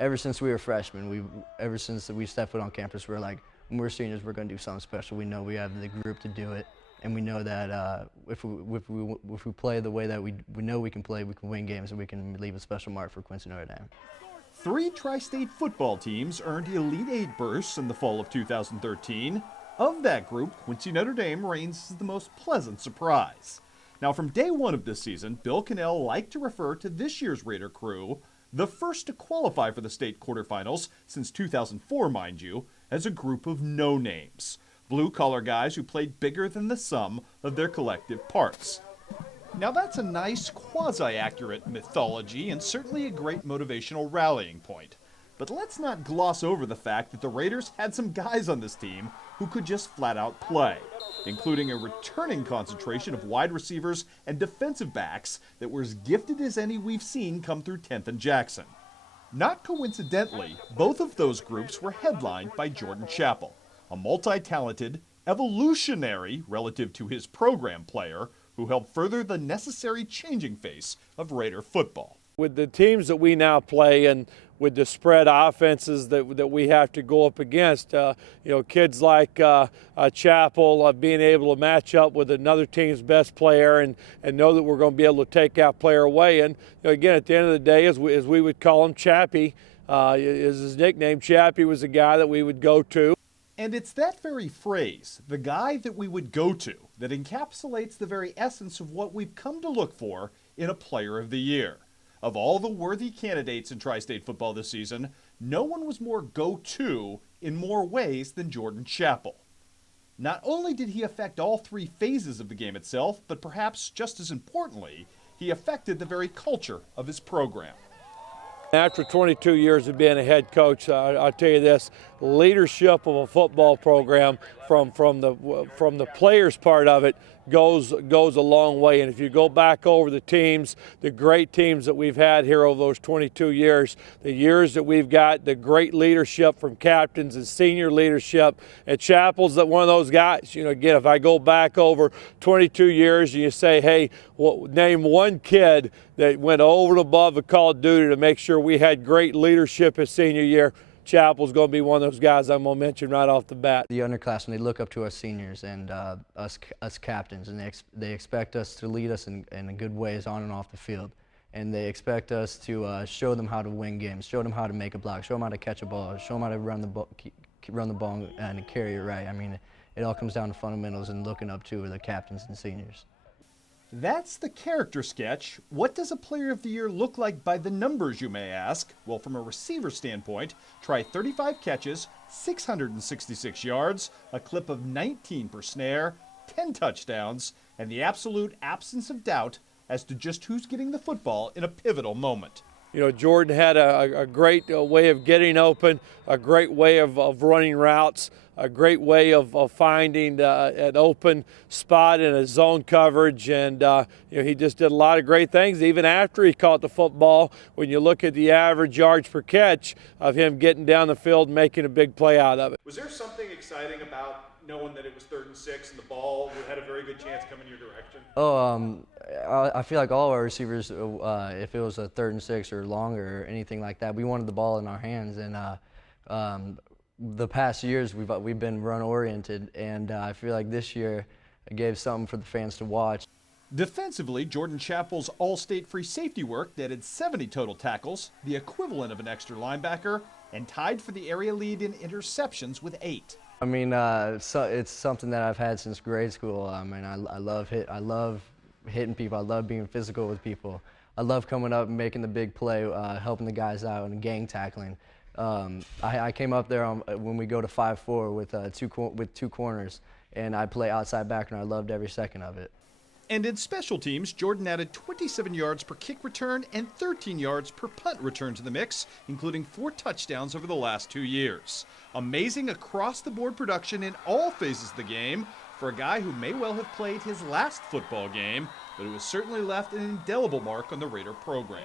ever since we were freshmen, ever since we stepped foot on campus, we're like, when we're seniors, we're going to do something special. We know we have the group to do it, and we know that if we play the way that we know we can play, we can win games, and we can leave a special mark for Quincy Notre Dame. 3 Tri-State football teams earned Elite Eight berths in the fall of 2013. Of that group, Quincy Notre Dame reigns as the most pleasant surprise. Now, from day one of this season, Bill Cannell liked to refer to this year's Raider crew, the first to qualify for the state quarterfinals since 2004, mind you, as a group of no-names. Blue-collar guys who played bigger than the sum of their collective parts. Now that's a nice quasi-accurate mythology and certainly a great motivational rallying point. But let's not gloss over the fact that the Raiders had some guys on this team who could just flat out play, including a returning concentration of wide receivers and defensive backs that were as gifted as any we've seen come through 10th and Jackson. Not coincidentally, both of those groups were headlined by Jordan Chapel, a multi-talented, evolutionary relative to his program player who helped further the necessary changing face of Raider football. With the teams that we now play and with the spread offenses that we have to go up against, kids like Chapel being able to match up with another team's best player and know that we're going to be able to take that player away. And again, at the end of the day, as we would call him, Chappie is his nickname. Chappie was the guy that we would go to. And it's that very phrase, the guy that we would go to, that encapsulates the very essence of what we've come to look for in a Player of the Year. Of all the worthy candidates in Tri-State football this season, no one was more go-to in more ways than Jordan Chapel. Not only did he affect all 3 phases of the game itself, but perhaps just as importantly, he affected the very culture of his program. After 22 years of being a head coach, I'll tell you this: leadership of a football program, from the players part of it, goes a long way. And if you go back over the teams, the great teams that we've had here over those 22 years, the years that we've got, the great leadership from captains and senior leadership, and Chapel's that one of those guys. Again, if I go back over 22 years and you say, hey, name one kid that went over and above the call of duty to make sure we had great leadership his senior year, Chapel's going to be one of those guys I'm going to mention right off the bat. The underclassmen, they look up to us seniors and us captains, and they expect us to lead us in good ways on and off the field. And they expect us to show them how to win games, show them how to make a block, show them how to catch a ball, show them how to run the ball and carry it right. I mean, it all comes down to fundamentals and looking up to the captains and seniors. That's the character sketch. What does a Player of the Year look like by the numbers, you may ask? Well, from a receiver standpoint, try 35 catches, 666 yards, a clip of 19 per snare, 10 touchdowns, and the absolute absence of doubt as to just who's getting the football in a pivotal moment. Jordan had a great way of getting open, a great way of running routes, a great way of finding an open spot in a zone coverage, and he just did a lot of great things. Even after he caught the football, when you look at the average yards per catch of him getting down the field and making a big play out of it. Was there something exciting about knowing that it was 3rd and 6 and the ball had a very good chance coming your direction? I feel like all of our receivers, if it was a 3rd and 6 or longer or anything like that, we wanted the ball in our hands. And the past years we've been run oriented, and I feel like this year it gave something for the fans to watch. Defensively, Jordan Chapel's all-state free safety work netted 70 total tackles, the equivalent of an extra linebacker, and tied for the area lead in interceptions with 8. I mean, it's something that I've had since grade school. I mean, I love hitting people. I love being physical with people. I love coming up and making the big play, helping the guys out and gang tackling. I came up there when we go to 5-4 with two corners, and I play outside back, and I loved every second of it. And in special teams, Jordan added 27 yards per kick return and 13 yards per punt return to the mix, including 4 touchdowns over the last 2 years. Amazing across-the-board production in all phases of the game for a guy who may well have played his last football game, but who has certainly left an indelible mark on the Raider program.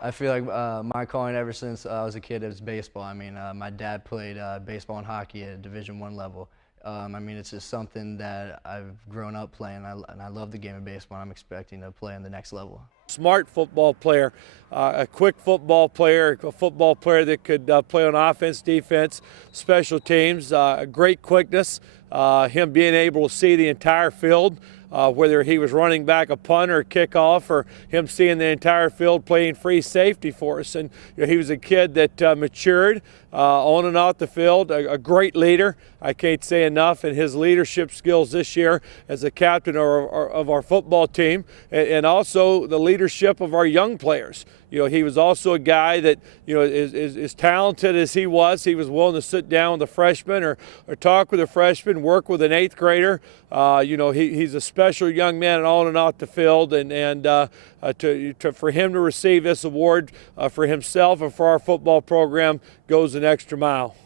I feel like my calling ever since I was a kid is baseball. I mean, my dad played baseball and hockey at Division I level. I mean, it's just something that I've grown up playing, and I love the game of baseball. I'm expecting to play on the next level. Smart football player, a quick football player, a football player that could play on offense, defense, special teams, great quickness, him being able to see the entire field, whether he was running back a punt or a kickoff, or him seeing the entire field, playing free safety for us. And he was a kid that matured on and off the field, a great leader. I can't say enough in his leadership skills this year as a captain of our football team, and also the leadership of our young players. He was also a guy that, as talented as he was willing to sit down with a freshman or talk with a freshman, work with an 8th grader. He's a special young man on and off the field, and for him to receive this award for himself and for our football program goes an extra mile.